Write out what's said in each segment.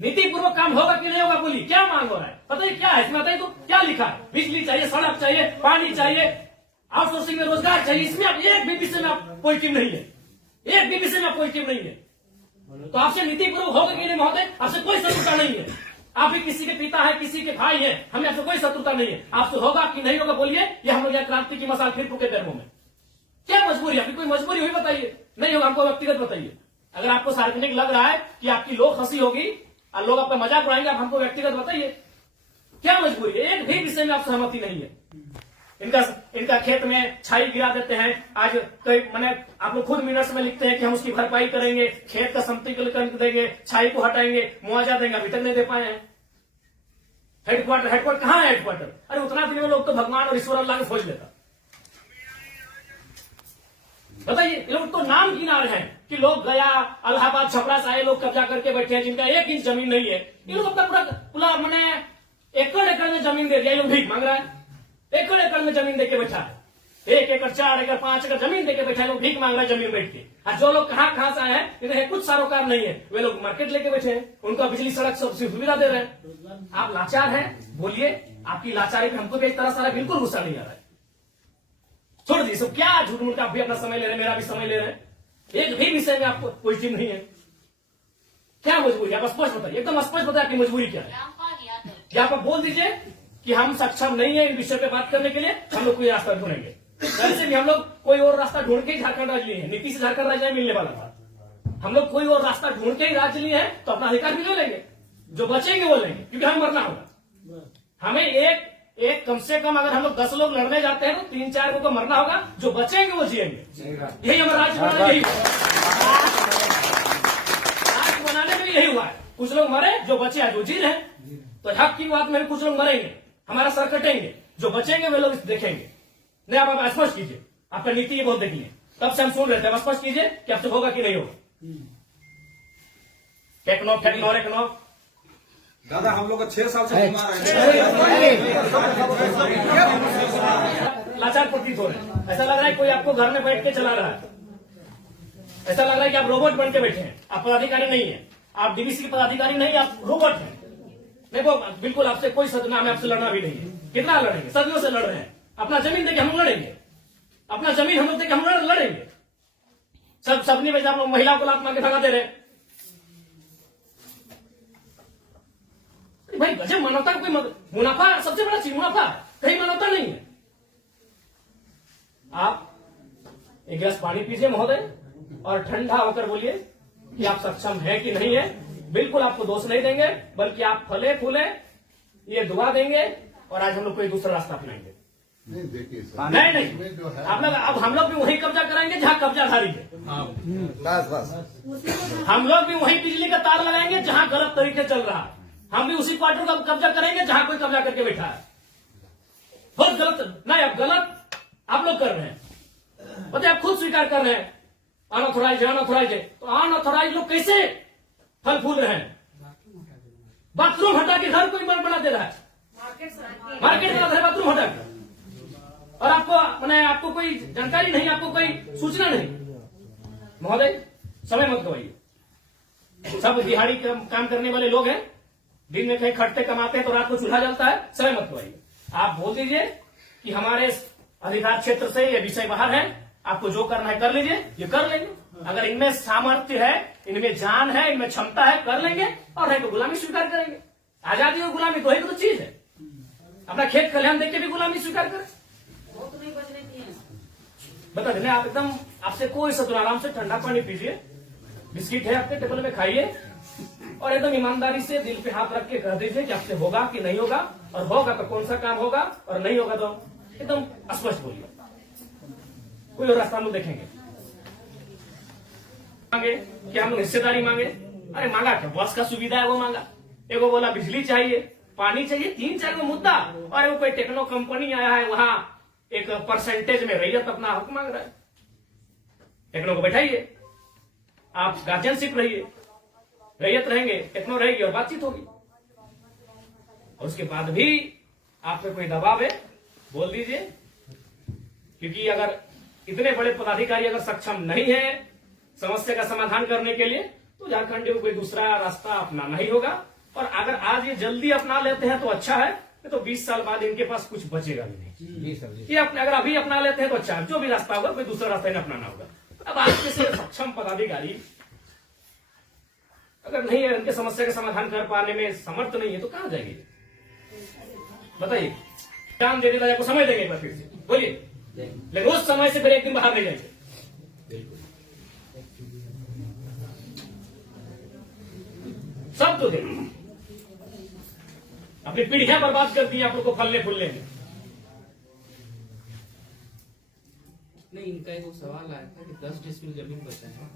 नीति पूर्वक काम होगा कि नहीं होगा बोलिए, क्या मांग हो रहा है, बताइए क्या है इसमें, बताइए तो क्या लिखा है। बिजली चाहिए, सड़क चाहिए, पानी चाहिए, आउटसोर्सिंग में रोजगार चाहिए, इसमें आप एक भी विषय में आप पॉजिटिव नहीं है, एक भी विषय में आप पॉजिटिव नहीं है। तो आपसे नीति पूर्वक होगा कि नहीं महोदय, आपसे कोई शत्रुता नहीं है। आप भी किसी के पिता है, किसी के भाई है, हमें आपसे कोई शत्रुता नहीं है। आपसे होगा कि नहीं होगा बोलिए, ये हम लोग यहाँ क्रांति की मसाल फिर फूके पैरों में। क्या मजबूरी, आपकी कोई मजबूरी हुई बताइए, नहीं होगा हमको व्यक्तिगत बताइए। अगर आपको सार्वजनिक लग रहा है कि आपकी लोग हंसी होगी और लोग आपका मजाक उड़ाएंगे, आप हमको व्यक्तिगत बताइए क्या मजबूरी है। एक भी विषय में आप सहमति नहीं है। इनका खेत में छाई गिरा देते हैं, आज कई मैंने आप लोग खुद मिनट्स में लिखते हैं कि हम उसकी भरपाई करेंगे, खेत का समतलीकरण देंगे, छाई को हटाएंगे, मुआवजा देंगे, अभी तक नहीं दे पाए हैं। हेडक्वार्टर कहाँ है हेडक्वार्टर? अरे उतना दिन में लोग तो भगवान और ईश्वर अल्लाह को खोज लेता। बताइए, ये लोग तो नाम किनारे हैं कि लोग गया इलाहाबाद छपरा से आए लोग कब्जा करके बैठे हैं, जिनका 1 इंच जमीन नहीं है। ये लोग अपना पूरा मैंने एकड़ एकड़ में जमीन दे दिया, ये लोग भीख मांग रहा है। एकड़ एकड़ में जमीन देके बैठा है, 1 एकड़ 4 एकड़ 5 एकड़ जमीन देके बैठा है, लोग भीख मांग रहे हैं जमीन बैठ के। और जो लोग कहाँ से आए हैं, इन्हें कुछ सारोकार नहीं है, वे लोग मार्केट लेके बैठे हैं, उनका बिजली सड़क सब सुविधा दे रहे हैं। आप लाचार हैं, बोलिए आपकी लाचारी पे हमको भी एक तरह सारा बिल्कुल गुस्सा नहीं आ रहा है। छोड़ दीजिए सब, क्या झूठ मूठ आप भी अपना समय ले रहे हैं, मेरा भी समय ले रहे हैं, एक भी विषय में आपको पॉजिटिव नहीं है। क्या मजबूरी, आप स्पष्ट बताइए, एकदम स्पष्ट बताइए आपकी मजबूरी क्या है। क्या आप बोल दीजिए कि हम सक्षम नहीं है इन विषय पे बात करने के लिए, हम लोग कोई रास्ता ढूंढेंगे। वैसे भी हम लोग कोई और रास्ता ढूंढ के ही झारखंड राज्य लिए हैं, नीति से झारखंड राज्य मिलने वाला था। हम लोग कोई और रास्ता ढूंढ के ही राज्य लिए हैं, तो अपना अधिकार भी ले लेंगे, जो बचेंगे वो लेंगे, क्योंकि हमें मरना होगा। हमें एक कम से कम अगर हम लोग 10 लोग लड़ने जाते हैं तो 3-4 को मरना होगा, जो बचेंगे वो जिएंगे। यही हमारा राज्य बनाने यही राज्य बनाने में यही हुआ है। कुछ लोग मरे, जो बचे हैं जो जी रहे हैं। तो हक की बात में कुछ लोग मरेंगे, हमारा सर कटेंगे, जो बचेंगे वे लोग देखेंगे। नहीं, आप स्पष्ट कीजिए, आपका नीति ये बहुत देखिए, तब से हम सुन रहे थे, आप स्पष्ट कीजिए कि आपसे होगा कि नहीं होगा। टेक्नो दादा हम लोग 6 साल से घुमा रहे हैं, लाचार प्रतीत हो रहे हैं। ऐसा लग रहा है कोई आपको घर में बैठ के चला रहा है, ऐसा लग रहा है कि आप रोबोट बन के बैठे हैं। आप पदाधिकारी नहीं है, आप डीवीसी के पदाधिकारी नहीं, आप रोबोट हैं। देखो बिल्कुल आपसे कोई सदना, हमें आपसे लड़ना भी नहीं है। कितना लड़ेंगे, सदियों से लड़ रहे हैं। अपना जमीन देके हम लोग लड़ेंगे, अपना जमीन हम लोग देके हम लोग लड़ेंगे। सबने वजह आप लोग महिलाओं को लात मार के भगा दे रहे हैं। भाई गजब, मानवता का कोई मुनाफा, सबसे बड़ा चीज मुनाफा, कहीं मानवता नहीं है। आप एक गिलास पानी पीजिए महोदय, और ठंडा होकर बोलिए कि आप सक्षम है कि नहीं है। बिल्कुल आपको दोष नहीं देंगे, बल्कि आप फले फूले ये दुआ देंगे, और आज हम लोग कोई दूसरा रास्ता अपनाएंगे। नहीं देखिए नहीं आप लोग, अब हम लोग भी वही कब्जा कराएंगे जहां कब्जाधारी है। हम लोग भी वही बिजली का तार लगाएंगे जहां गलत तरीके चल रहा है। हम भी उसी क्वार्टर का कब्जा करेंगे जहां कोई कब्जा करके बैठा है। बहुत गलत, नहीं अब गलत आप लोग कर रहे हैं, पता आप खुद स्वीकार कर रहे हैं। अनऑथोराइज है, तो अनऑथोराइज लोग कैसे फल फूल रहे हैं? बाथरूम हटा के घर कोई बना दे रहा है, मार्केट बना दे रहा है बाथरूम हटा के, और आपको कोई जानकारी नहीं, आपको कोई सूचना नहीं। महोदय समय मत गवाइए, सब दिहाड़ी काम करने वाले लोग हैं, दिन में कहीं खटते कमाते हैं तो रात को चूल्हा जलता है। समय मत गवाइए, आप बोल दीजिए कि हमारे अधिकार क्षेत्र से ये विषय बाहर है, आपको जो करना है कर लीजिए, ये कर लेंगे। अगर इनमें सामर्थ्य है, इनमें जान है, इनमें क्षमता है, कर लेंगे, और नहीं तो गुलामी स्वीकार करेंगे। आजादी और गुलामी तो एक तो चीज है। अपना खेत खलिहान देख के भी गुलामी स्वीकार करें, बता देने। आप एकदम, आपसे कोई सतुर, आराम से ठंडा पानी पीजिए, बिस्किट है आपके टेबल में खाइए, और एकदम ईमानदारी से दिल पे हाथ रख के कह दीजिए कि आपसे होगा कि नहीं होगा, और होगा तो कौन सा काम होगा, और नहीं होगा तो एकदम स्पष्ट बोलिए। कोई और रास्ता हम लोग देखेंगे। मांगे कि हम लोग हिस्सेदारी मांगे, अरे मांगा क्या, बस का सुविधा है वो मांगा। एगो बोला बिजली चाहिए, पानी चाहिए, 3-4 मुद्दा, और वो कोई टेक्नो कंपनी आया है, वहां एक परसेंटेज में रैयत अपना हक मांग रहा है। टेक्नो को बैठाइए, आप गार्जियनशिप रहिए, रैयत रहेंगे, टेक्नो रहेगी, और बातचीत होगी। और उसके बाद भी आप पे कोई दबाव है, बोल दीजिए, क्योंकि अगर इतने बड़े पदाधिकारी अगर सक्षम नहीं है समस्या का समाधान करने के लिए, तो तो झारखंडियों को कोई दूसरा रास्ता अपनाना ही होगा। और अगर आज ये जल्दी अपना लेते हैं तो अच्छा है, तो 20 साल बाद इनके पास कुछ बचेगा भी नहीं। ये अपने अगर अभी अपना लेते हैं तो अच्छा, जो भी रास्ता होगा कोई दूसरा रास्ता इन्हें अपनाना होगा। अब आज के सक्षम पदाधिकारी अगर नहीं है, उनके समस्या का समाधान कर पाने में समर्थ नहीं है, तो कहां जाएंगे बताइए? काम दे दिया आपको, समय देंगे एक बार फिर से, बोलिए। लेकिन उस समय से फिर एक दिन बाहर नहीं जाएंगे। सब तो देंगे, अपनी पीढ़ियां बर्बाद कर दी आप लोग को फलने फूलने में। नहीं, इनका एक सवाल आया था कि 10 डिसमिल जमीन बचा है,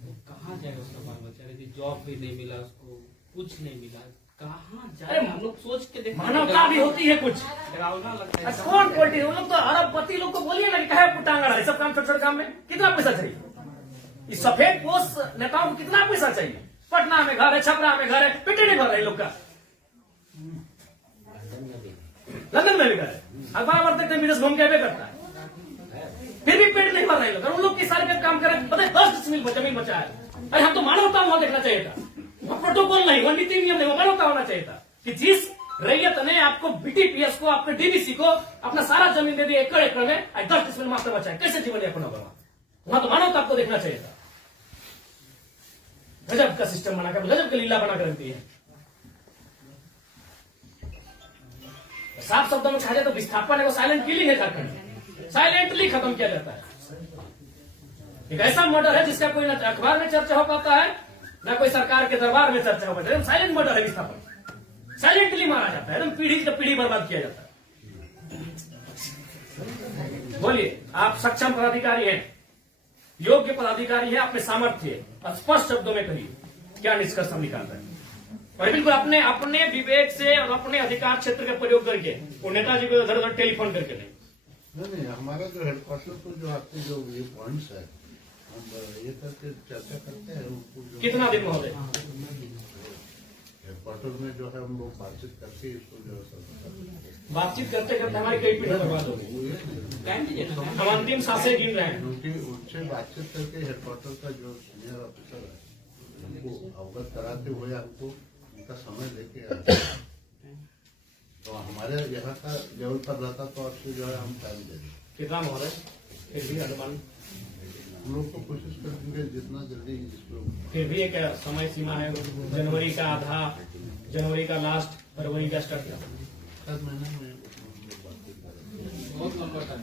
तो कहाँ जाएगा उसका बाल बच्चा? यदि जॉब भी नहीं मिला उसको, कुछ नहीं मिला, कहाँ जाए? हम लोग सोच के देखते, मानवता भी होती है कुछ, डरावना लगता है। कौन पॉलिटिक्स, वो लोग तो अरबपति लोग को बोलिए ना कि कहे पुटांगड़ है, सब काम छोटे छोटे काम में कितना पैसा चाहिए? इस सफेद पोस्ट नेताओं को कितना पैसा चाहिए? पटना में घर है, छपरा में घर है, पेटे नहीं भर रहे लोग का, लंदन में भी घर है, अखबार पढ़ते थे, विदेश घूम के करता है, फिर भी पेट नहीं भर रहे लोग। उन लोग की सारे काम करें, पता है 10 डिसमिल जमीन बचा है। अरे हम तो मानवता वहां देखना चाहिए था, वो प्रोटोकॉल नहीं, वो नीति नियम नहीं, वो मानवता होना चाहिए था कि जिस रैयत ने आपको बीटीपीएस को, आपके डीबीसी को अपना सारा जमीन दे दिया एकड़ एकड़ में, 10 डिसमिल मात्र बचा है, कैसे जीवन यापन होगा? वहां तो मानवता आपको देखना चाहिए था। गजब का सिस्टम बना कर, गजब का लीला बना कर रखती है। साफ शब्दों में कहा जाए तो विस्थापन है, वो साइलेंट किलिंग है झारखंड में, साइलेंटली खत्म किया जाता है। एक ऐसा मर्डर है जिसका कोई न अखबार में चर्चा हो पाता है, न कोई सरकार के दरबार में चर्चा हो पाता है। साइलेंट मर्डर है विस्थापन, साइलेंटली मारा जाता है, एकदम पीढ़ी से पीढ़ी बर्बाद किया जाता है। बोलिए, आप सक्षम पदाधिकारी हैं, योग्य पदाधिकारी हैं, अपने सामर्थ्य स्पष्ट शब्दों में कहिए क्या निष्कर्ष हम निकाल रहे हैं, और बिल्कुल अपने अपने विवेक से और अपने अधिकार क्षेत्र का प्रयोग करके, वो नेताजी को इधर उधर टेलीफोन करके नहीं, हमारा जो हेडक्वार्टर पर जो आपके जो ये पॉइंट्स है, हम ये करके चर्चा करते हैं उनको। कितना दिन महोदय? हेडक्वार्टर में जो है हम लोग बातचीत करके इसको जो है सब बातचीत करते करते हमारी कई पीढ़ी बर्बाद हो गई, हम अंतिम सांसें गिन रहे हैं। क्योंकि उनसे बातचीत करके हेडक्वार्टर का जो सीनियर ऑफिसर है उनको अवगत कराते हुए हमको उनका समय लेके आते हैं, तो हमारे यहाँ का लेवल पर रहता तो आपसे जो है हम टाइम दे दें। कितना महोदय? फिर भी अनुमान, हम लोग को कोशिश करेंगे जितना जल्दी इसको। फिर भी एक समय सीमा है, जनवरी का आधा, जनवरी का लास्ट, फरवरी का स्टार्ट, 7 महीने में हम लोग बातचीत करेंगे। बहुत लंबा टाइम।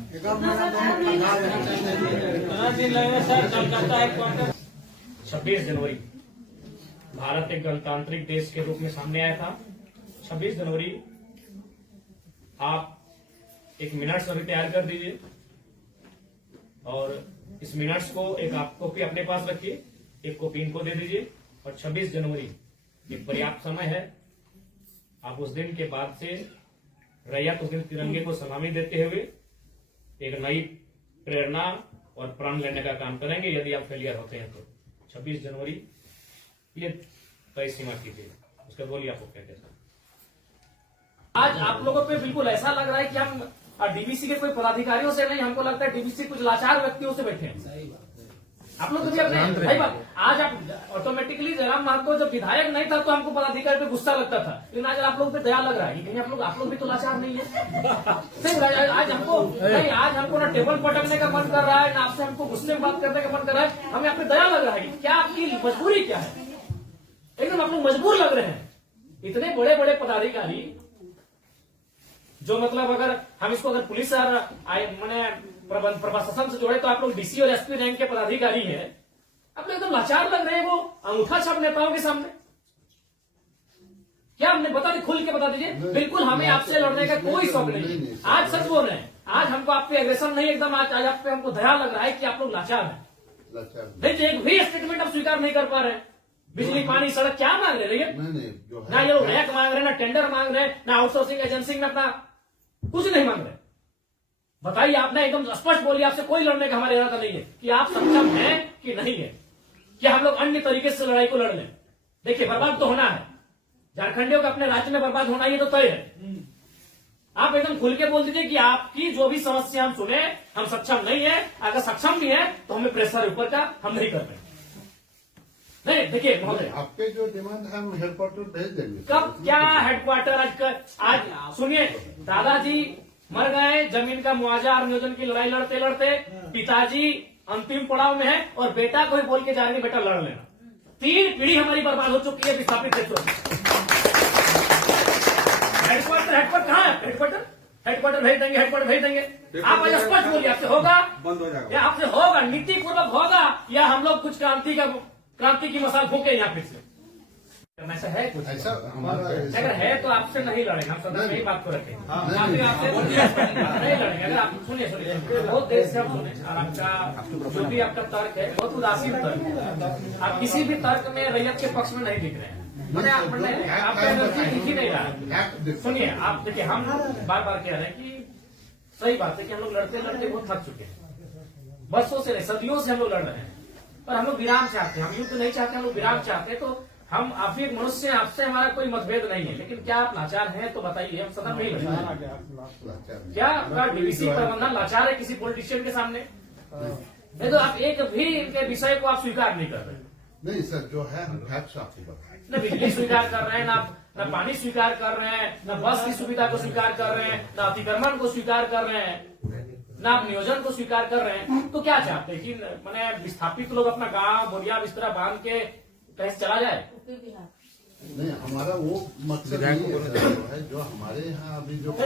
26 जनवरी भारत एक गणतांत्रिक देश के रूप में सामने आया था। 26 जनवरी आप एक मिनट्स अभी तैयार कर दीजिए, और इस मिनट्स को एक आप कॉपी अपने पास रखिए, एक कॉपी इनको दे दीजिए, और 26 जनवरी एक पर्याप्त समय है। आप उस दिन के बाद से रैयत उस दिन तिरंगे को सलामी देते हुए एक नई प्रेरणा और प्रण लेने का काम करेंगे। यदि आप फेलियर होते हैं तो 26 जनवरी ये तय सीमा कीजिए, उसके बोलिए आपको क्या कहना। आज आप लोगों पे बिल्कुल ऐसा लग रहा है कि हम डीबीसी के कोई पदाधिकारियों से नहीं, हमको लगता है डीबीसी कुछ लाचार व्यक्तियों से बैठे हैं। आप लोग भी अपने सही बात, आज आप ऑटोमेटिकली जयराम महतो जब विधायक नहीं था तो हमको पदाधिकारी पे गुस्सा लगता था, लेकिन आज आप लोग पे दया लग रहा है कि आप लोग भी तो लाचार नहीं है। सही आज हमको नहीं, आज हमको ना टेबल पटकने का मन कर रहा है, ना आपसे हमको गुस्से में बात करने का मन कर रहा है, हमें आप पे दया लग रहा है कि क्या आपकी मजबूरी क्या है, एकदम आप लोग मजबूर लग रहे हैं। इतने बड़े बड़े पदाधिकारी जो मतलब अगर हम इसको अगर पुलिस और मैंने प्रशासन से जोड़े तो आप लोग डीसी और एसपी रैंक के पदाधिकारी हैं, आप लोग एकदम लाचार लग रहे हैं वो अंगूठा छाप नेताओं के सामने। क्या हमने बता दी, खुल के बता दीजिए। बिल्कुल हमें आपसे लड़ने का कोई शौक नहीं। आज सच बोल रहे हैं, आज हमको आप पे एग्रेशन नहीं, एकदम आज आप पे हमको दया लग रहा है कि आप लोग लाचार हैं। देखिए एक भी स्टेटमेंट आप स्वीकार नहीं कर पा रहे हैं। बिजली पानी सड़क क्या मांग रहे हैं? ना ये लोग रैक मांग रहे हैं, ना टेंडर मांग रहे हैं, ना आउटसोर्सिंग एजेंसी में अपना कुछ नहीं मांग रहे। बताइए, आपने एकदम स्पष्ट बोलिए, आपसे कोई लड़ने का हमारा इरादा नहीं है कि आप सक्षम हैं कि नहीं है, कि हम लोग अन्य तरीके से लड़ाई को लड़ लें। देखिए बर्बाद तो होना है, झारखंडियों का अपने राज्य में बर्बाद होना ये तो तय है। आप एकदम खुल के बोल दीजिए कि आपकी जो भी समस्या हम सुने, हम सक्षम नहीं है, अगर सक्षम भी है तो हमें प्रेशर ऊपर का हम नहीं कर रहे। नहीं देखिए महोदय, आपके जो डिमांड है हम हेडक्वार्टर भेज देंगे। कब क्या हेडक्वार्टर आज सुनिए, दादाजी मर गए, जमीन का मुआवजा और नियोजन की लड़ाई लड़ते लड़ते पिताजी अंतिम पड़ाव में है और बेटा को ही बोल के जा रहे हैं, बेटा लड़ लेना। 3 पीढ़ी हमारी बर्बाद हो चुकी है विस्थापित क्षेत्रों में। हेडक्वार्टर कहाँ है? हेडक्वार्टर भेज देंगे, हेडक्वार्टर भेज देंगे। आप आज स्पष्ट बोलिए, आपसे होगा बंद हो जाएगा। या आपसे होगा नीति पूर्वक होगा, या हम लोग कुछ क्रांति की मसाल फूके यहाँ फिर से? ऐसा है कुछ? ऐसा हमारा अगर है तो आपसे नहीं लड़ेंगे, हम सदन में ही बात को रखेंगे। आपसे नहीं लड़ेंगे। अगर आप सुनिए बहुत देर से हम सुने, और आपका जो भी आपका तर्क है बहुत उदासीन तर्क है। आप किसी भी तर्क में रैयत के पक्ष में नहीं दिख रहे हैं, मैंने आपका एनर्जी दिख ही नहीं रहा है। सुनिए, आप देखिए, हम बार बार कह रहे हैं कि सही बात है कि हम लोग लड़ते लड़ते बहुत थक चुके हैं, बरसों से नहीं सदियों से हम लोग लड़ रहे हैं, पर हम लोग विराम चाहते हैं। हम युद्ध नहीं चाहते, हम लोग विराम चाहते हैं। तो हम आप भी एक मनुष्य हैं, आपसे हमारा कोई मतभेद नहीं है, लेकिन क्या आप लाचार हैं तो बताइए, हम सदन में ही लड़ेंगे। क्या आपका डीवीसी प्रबंधन लाचार है किसी पॉलिटिशियन के सामने? नहीं तो आप एक भी इनके विषय को आप स्वीकार नहीं कर रहे। नहीं सर, जो है हम फैक्ट्स आपको बताएं। न बिजली स्वीकार कर रहे हैं, न पानी स्वीकार कर रहे हैं, न बस की सुविधा को स्वीकार कर रहे हैं, न अतिक्रमण को स्वीकार कर रहे हैं, न आप नियोजन को स्वीकार कर रहे हैं। तो क्या चाहते हैं कि मैंने विस्थापित लोग अपना गांव बोरिया बिस्तरा बांध के कहीं से चला जाए? नहीं, हमारा वो मकसद नहीं है, जो हमारे यहाँ अभी जो आप